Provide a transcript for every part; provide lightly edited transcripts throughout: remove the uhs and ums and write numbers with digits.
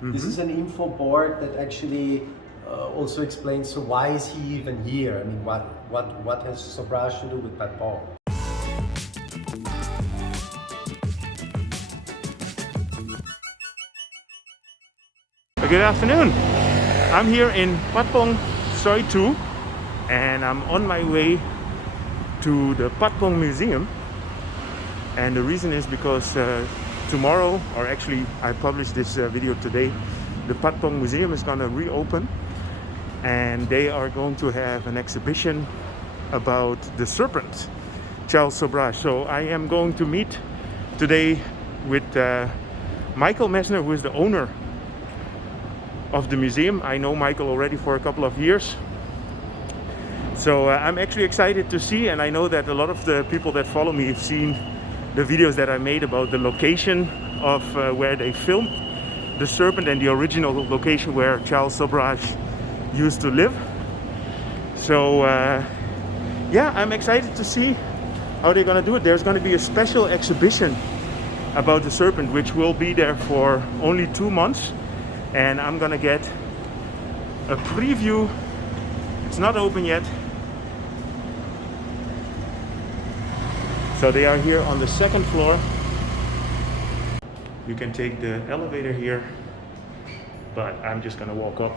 This is an info board that actually also explains, so why is he even here? I mean, what has Sobhraj to do with Patpong? Good afternoon. I'm here in Patpong Soi 2 and I'm on my way to the Patpong Museum. And the reason is because tomorrow, or actually I published this video today, the Patpong Museum is going to reopen and they are going to have an exhibition about the Serpent, Charles Sobhraj. So I am going to meet today with Michael Messner, who is the owner of the museum. I know Michael already for a couple of years. So I'm actually excited to see, and I know that a lot of the people that follow me have seen the videos that I made about the location of where they filmed the Serpent and the original location where Charles Sobhraj used to live. So yeah, I'm excited to see how they're gonna do it. There's gonna be a special exhibition about the Serpent which will be there for only 2 months, and I'm gonna get a preview. It's not open yet. So they are here on the 2nd floor. You can take the elevator here, but I'm just gonna walk up.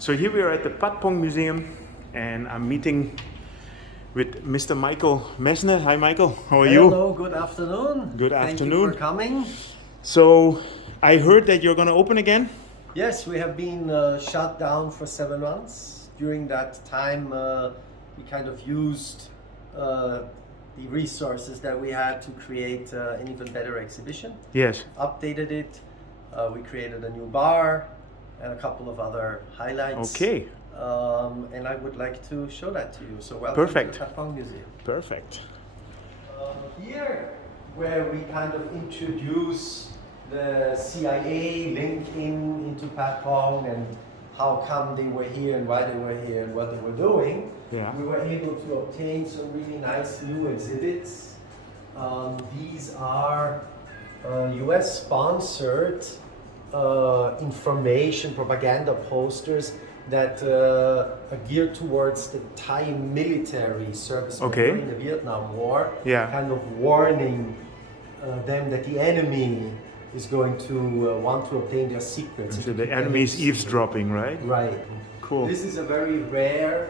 So here we are at the Patpong Museum and I'm meeting with Mr. Michael Messner. Hi Michael, how are you? Hello, good afternoon. Good Thank afternoon. you for coming. So I heard that you're going to open again? Yes, we have been shut down for 7 months. During that time, we kind of used the resources that we had to create an even better exhibition. Yes. Updated it. We created a new bar and a couple of other highlights. Okay. And I would like to show that to you. So welcome Perfect. to the Patpong Museum. Perfect. Here, where we kind of introduce the CIA link into Patpong and how come they were here and why they were here and what they were doing, Yeah. we were able to obtain some really nice new exhibits. These are US sponsored information propaganda posters that are geared towards the Thai military service during the Vietnam War, Yeah. kind of warning them that the enemy is going to want to obtain their secrets. So the enemy is eavesdropping, right? Right. Cool. This is a very rare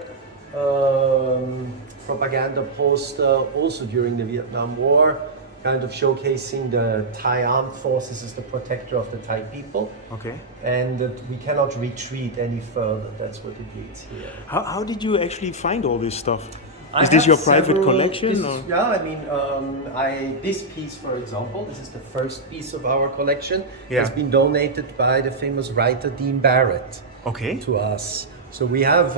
propaganda poster also during the Vietnam War, kind of showcasing the Thai armed forces as the protector of the Thai people. Okay. And that we cannot retreat any further. That's what it reads here. How did you actually find all this stuff? I Is this have your private several- collection? this Or? is- yeah, I mean, this piece, for example, this is the first piece of our collection. Yeah. It's been donated by the famous writer Dean Barrett Okay. to us. So we have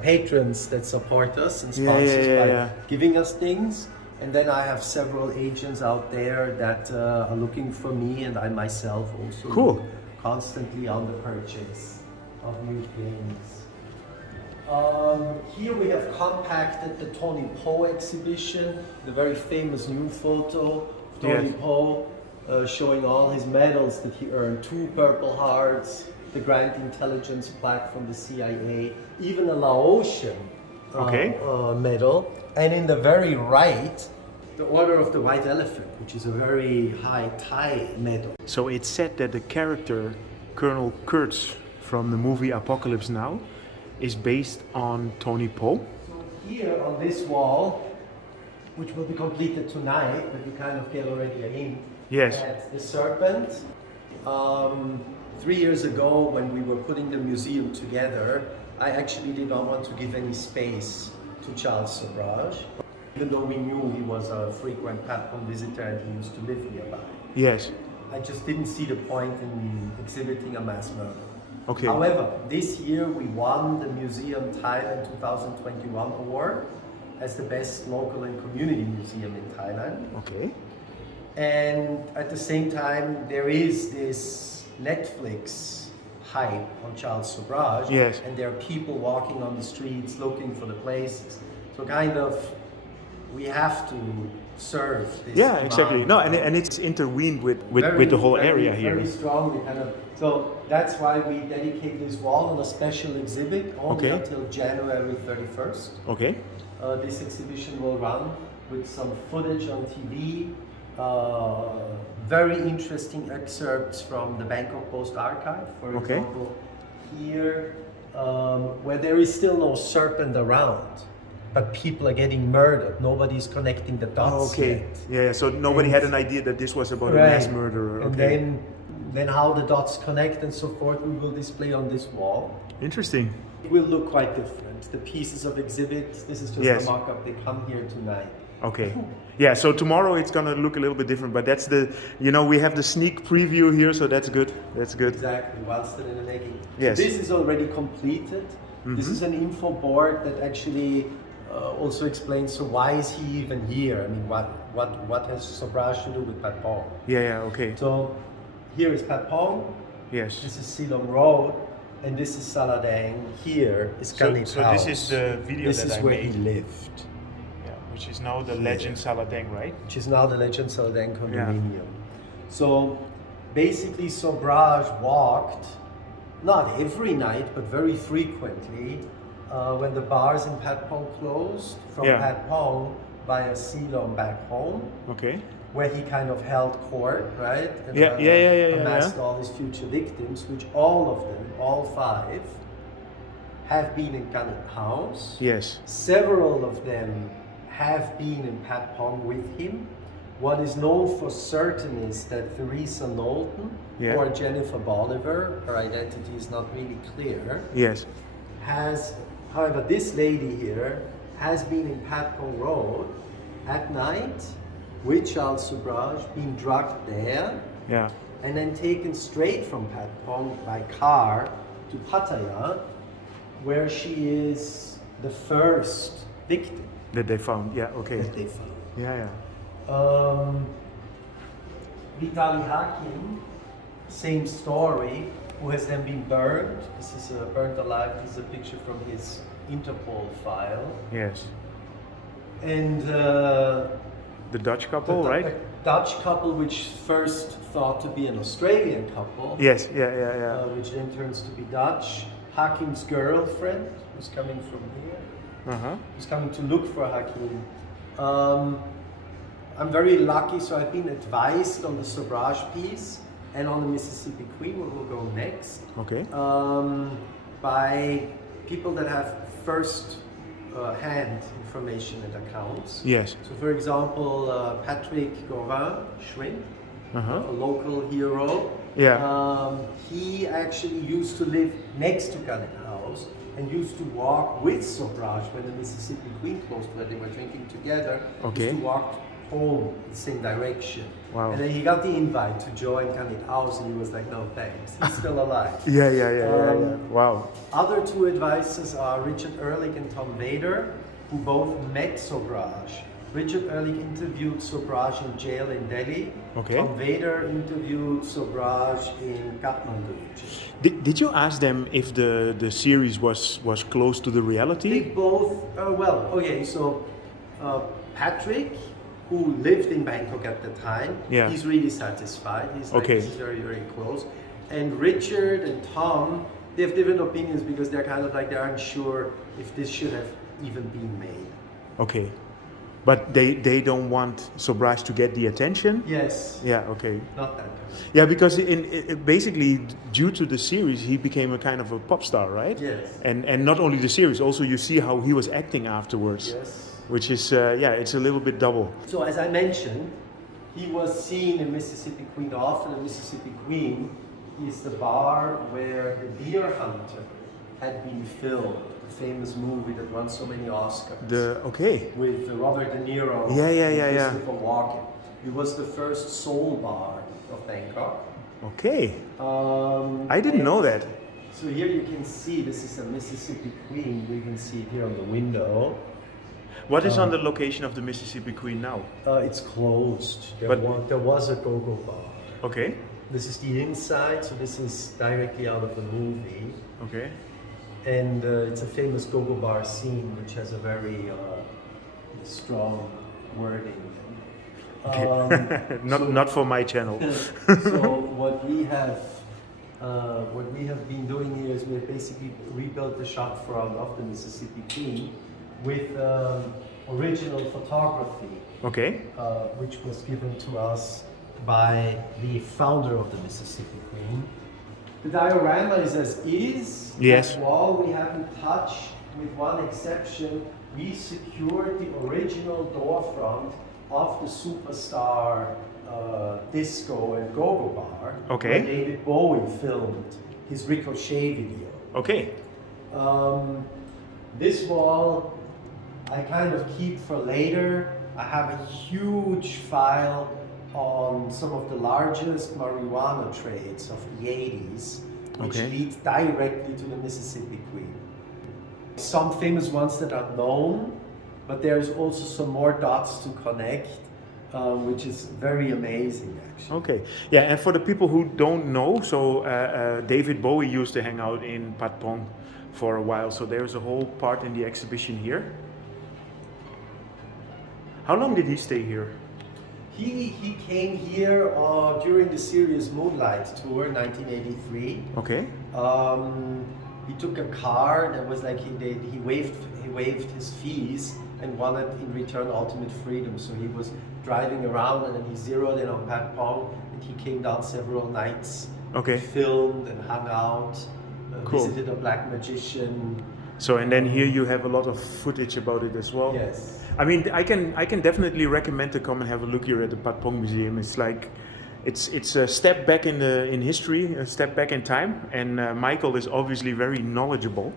patrons that support us and Yeah, sponsors yeah, by yeah. giving us things. And then I have several agents out there that are looking for me, and I myself also Cool. look constantly on the purchase of new things. Here we have compacted the Tony Poe exhibition, the very famous new photo of Tony Yes. Poe showing all his medals that he earned, 2 Purple Hearts, the Grand Intelligence plaque from the CIA, even a Laotian medal. And in the very right, the Order of the White Elephant, which is a very high Thai medal. So it's said that the character Colonel Kurtz from the movie Apocalypse Now is based on Tony Poe. So here on this wall, which will be completed tonight, but you kind of get already a hint Yes. at the Serpent. 3 years ago, when we were putting the museum together, I actually did not want to give any space to Charles Sobhraj, even though we knew he was a frequent Patpong visitor and he used to live nearby. Yes. I just didn't see the point in exhibiting a mass murder. Okay. However, this year we won the Museum Thailand 2021 award as the best local and community museum in Thailand. Okay. And at the same time, there is this Netflix hype on Charles Sobhraj. Yes. And there are people walking on the streets looking for the places. So kind of, we have to serve this. Yeah, exactly. No, and it's intervened with the whole area here. Very strongly, kind of. So that's why we dedicate this wall on a special exhibit only until January 31st. Okay. This exhibition will run with some footage on TV, very interesting excerpts from the Bangkok Post archive, for example, here, where there is still no Serpent around, but people are getting murdered. Nobody's connecting the dots yet. Yeah, so nobody had an idea that this was about a mass murderer. And then how the dots connect and so forth, we will display on this wall. Interesting. It will look quite different. The pieces of exhibits, this is just a mock-up, they come here tonight. Okay. Yeah, so tomorrow it's gonna look a little bit different, but that's we have the sneak preview here, so that's good. That's good. Exactly, while still in the making. Yes. So this is already completed. This is an info board that actually also explains, so why is he even here? I mean, what has Sobhraj to do with Patpong? Yeah, okay. So here is Patpong. Yes. This is Silom Road. And this is Saladang. Here is Kanit's house. This is the video this that is I where made. he lived. Yeah, which is now the Legend Saladang, right? Which is now the Legend Saladang condominium. So basically Sobhraj walked, not every night, but very frequently, when the bars in Patpong closed, from Patpong via Silom back home. Okay. Where he kind of held court, right? And amassed all his future victims, which all of them, all 5, have been in Kanit's house. Yes. Several of them have been in Patpong with him. What is known for certain is that Theresa Knowlton or Jennifer Bolivar, her identity is not really clear. Yes. However, this lady here has been in Patpong Road at night with Charles Sobhraj, being drugged there, and then taken straight from Patpong by car to Pattaya, where she is the first victim that they found. Vitali Hakim, same story, who has then been burned. This is burnt alive. This is a picture from his Interpol file. Yes. And the Dutch couple, right? A Dutch couple, which first thought to be an Australian couple. Yes, which then turns to be Dutch. Hakim's girlfriend, who's coming from here, who's coming to look for Hakim. I'm very lucky, so I've been advised on the Sobhraj piece and on the Mississippi Queen, where we'll go next. Okay. By people that have first hand information and accounts. Yes. So for example, Patrick Gauvin, Schwinn, a local hero. Yeah. He actually used to live next to Kanit's house and used to walk with Sobhraj when the Mississippi Queen closed, where they were drinking together. Okay. Used to walk home the same direction. Wow. And then he got the invite to join Kanit's house and he was like, no thanks, he's still alive. Yeah. Wow. Other 2 advisors are Richard Ehrlich and Tom Vader, who both met Sobhraj. Richard Ehrlich interviewed Sobhraj in jail in Delhi. Okay. Tom Vader interviewed Sobhraj in Kathmandu. Did you ask them if the series was close to the reality? They both, so Patrick, who lived in Bangkok at the time, he's really satisfied. He's like, this is very, very close. And Richard and Tom, they have different opinions because they're kind of like, they aren't sure if this should have even been made. Okay. But they don't want Sobhraj to get the attention? Yes. Yeah, okay. Not that kind. Yeah, because basically, due to the series, he became a kind of a pop star, right? Yes. And not only the series, also you see how he was acting afterwards. Yes. Which is, it's a little bit double. So as I mentioned, he was seen in Mississippi Queen often. The Mississippi Queen is the bar where The Deer Hunter had been filmed. Famous movie that won so many Oscars. With Robert De Niro. And Christopher Walken. It was the first soul bar of Bangkok. Okay. I didn't know that. So here you can see, this is a Mississippi Queen. We can see it here on the window. What is on the location of the Mississippi Queen now? It's closed. There was a go-go bar. Okay. This is the inside, so this is directly out of the movie. Okay. And it's a famous go-go bar scene, which has a very strong wording. Okay. Not for my channel. So what we have been doing here is we have basically rebuilt the shop front of the Mississippi Queen with original photography, Okay. which was given to us by the founder of the Mississippi Queen. The diorama is as is. Yes. That wall we haven't touched, with one exception. We secured the original door front of the Superstar disco and go-go bar. Okay. Where David Bowie filmed his Ricochet video. Okay. This wall I kind of keep for later. I have a huge file on some of the largest marijuana trades of the 80s, which Okay. leads directly to the Mississippi Queen. Some famous ones that are known, but there's also some more dots to connect, which is very amazing actually. Okay. Yeah, and for the people who don't know, so David Bowie used to hang out in Patpong for a while, so there's a whole part in the exhibition here. How long did he stay here? He came here during the Serious Moonlight tour in 1983. Okay. He took a car that was like he waived his fees and wanted in return ultimate freedom. So he was driving around and then he zeroed in on Patpong and he came down several nights. Okay. Filmed and hung out. Cool. Visited a black magician. So and then here you have a lot of footage about it as well. Yes. I mean, I can definitely recommend to come and have a look here at the Patpong Museum. It's like, it's a step back in history, a step back in time, and Michael is obviously very knowledgeable.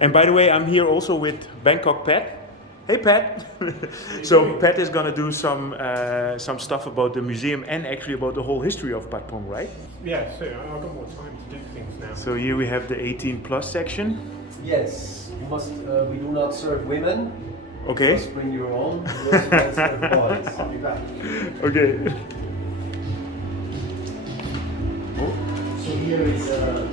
And by the way, I'm here also with Bangkok Pat. Hey Pat. So Pat is gonna do some stuff about the museum and actually about the whole history of Patpong, right? Yeah, so I've got more time to do things now. So here we have the 18+ section. Yes. We do not serve women. Okay. Just bring your own. We also don't serve boys. I'll be back. Okay. So here is a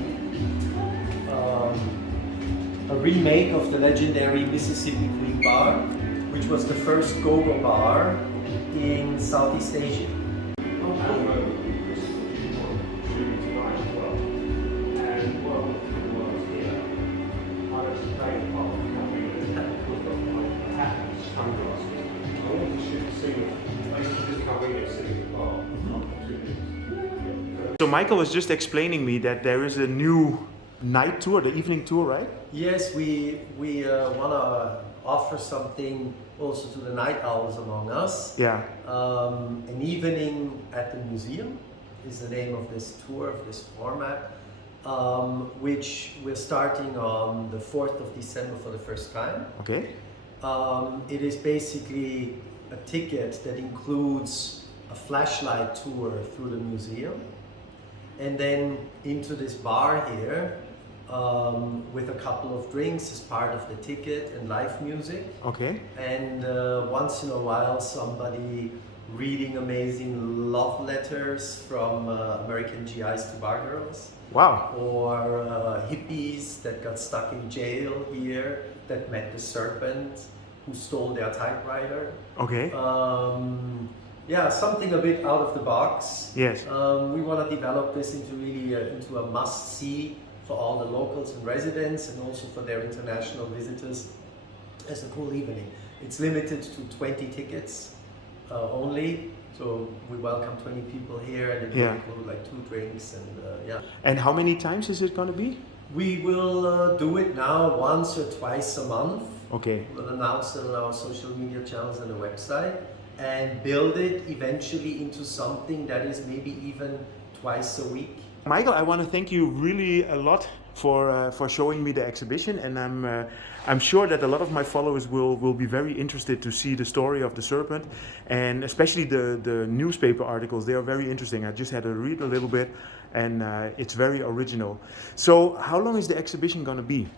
remake of the legendary Mississippi Queen Bar, which was the first go-go bar in Southeast Asia. So Michael was just explaining me that there is a new night tour, the evening tour, right? Yes, we want to offer something also to the night owls among us. Yeah. An evening at the museum is the name of this tour, of this format, which we're starting on the 4th of December for the first time. Okay. It is basically a ticket that includes a flashlight tour through the museum and then into this bar here with a couple of drinks as part of the ticket and live music. Okay. And once in a while somebody reading amazing love letters from American GIs to bar girls. Wow. Or hippies that got stuck in jail here that met the Serpent who stole their typewriter. Okay. Yeah, something a bit out of the box. Yes. We want to develop this into really into a must-see for all the locals and residents, and also for their international visitors as a cool evening. It's limited to 20 tickets only, so we welcome 20 people here, and it will include like 2 drinks and yeah. And how many times is it going to be? We will do it now once or twice a month. Okay. We'll announce it on our social media channels and the website, and build it eventually into something that is maybe even twice a week. Michael, I want to thank you really a lot for showing me the exhibition, and I'm sure that a lot of my followers will be very interested to see the story of the Serpent, and especially the newspaper articles. They are very interesting. I just had to read a little bit, and it's very original. So how long is the exhibition going to be?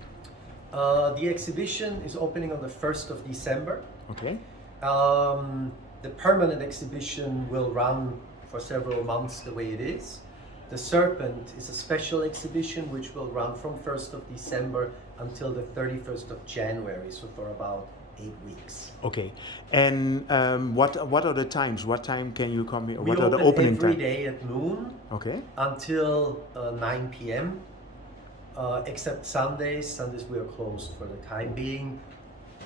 The exhibition is opening on the 1st of December. Okay. The permanent exhibition will run for several months the way it is. The Serpent is a special exhibition which will run from 1st of December until the 31st of January, so for about 8 weeks. Okay, and what are the times? What time can you come here? We What are the open opening every times? day at noon Okay. until 9 p.m. Except Sundays. Sundays we are closed for the time being.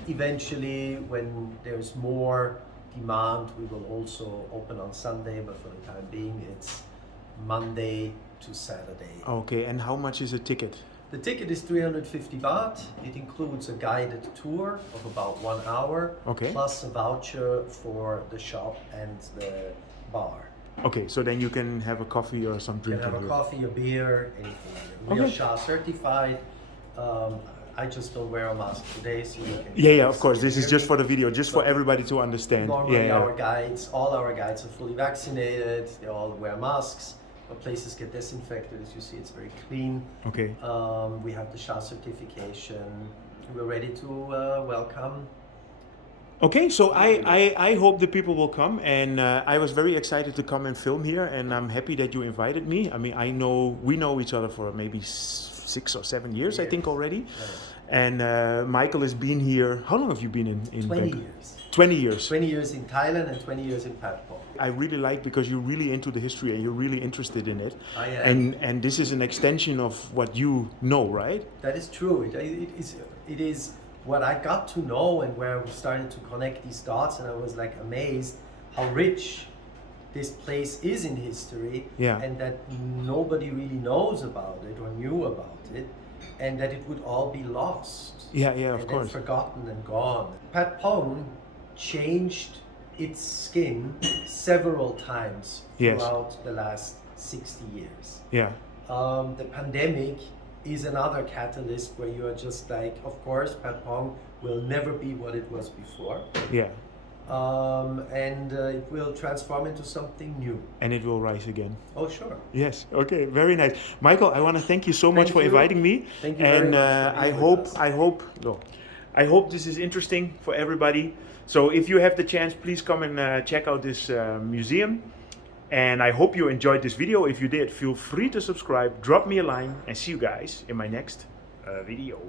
Eventually, when there's more demand, we will also open on Sunday, but for the time being, it's Monday to Saturday. Okay, and how much is a ticket? The ticket is 350 baht. It includes a guided tour of about 1 hour, Okay. plus a voucher for the shop and the bar. Okay, so then you can have a coffee or some You drink. can have a here. coffee, a beer, anything. We are Okay. SHA certified. I just don't wear a mask today, so you can. Yeah, of course. This is hear just me. for the video, just for But everybody to understand. Normally, Yeah. our guides, all our guides are fully vaccinated. They all wear masks. Our places get disinfected. As you see, it's very clean. Okay. We have the SHA certification. We're ready to welcome. Okay, so I hope the people will come, and I was very excited to come and film here, and I'm happy that you invited me. I mean, we know each other for maybe 6 or 7 years, I think already. And Michael has been here. How long have you been in 20 Bangkok? years. 20 years. 20 years in Thailand and 20 years in Patpong. I really like because you're really into the history and you're really interested in it. I am. And this is an extension of what you know, right? That is true. It is what I got to know and where we started to connect these dots, and I was like amazed how rich this place is in history, Yeah. and that nobody really knows about it or knew about it, and that it would all be lost. Yeah, of and then course. forgotten and gone. Patpong changed its skin several times Yes. throughout the last 60 years. Yeah. The pandemic is another catalyst where you are just like, of course, Patpong will never be what it was before. Yeah. And it will transform into something new. And it will rise again. Oh, sure. Yes. Okay. Very nice, Michael. I want to thank you so much Thank for you. inviting me. Thank you very And much for being with us. I hope this is interesting for everybody. So if you have the chance, please come and check out this museum. And I hope you enjoyed this video. If you did, feel free to subscribe, drop me a line, and see you guys in my next video.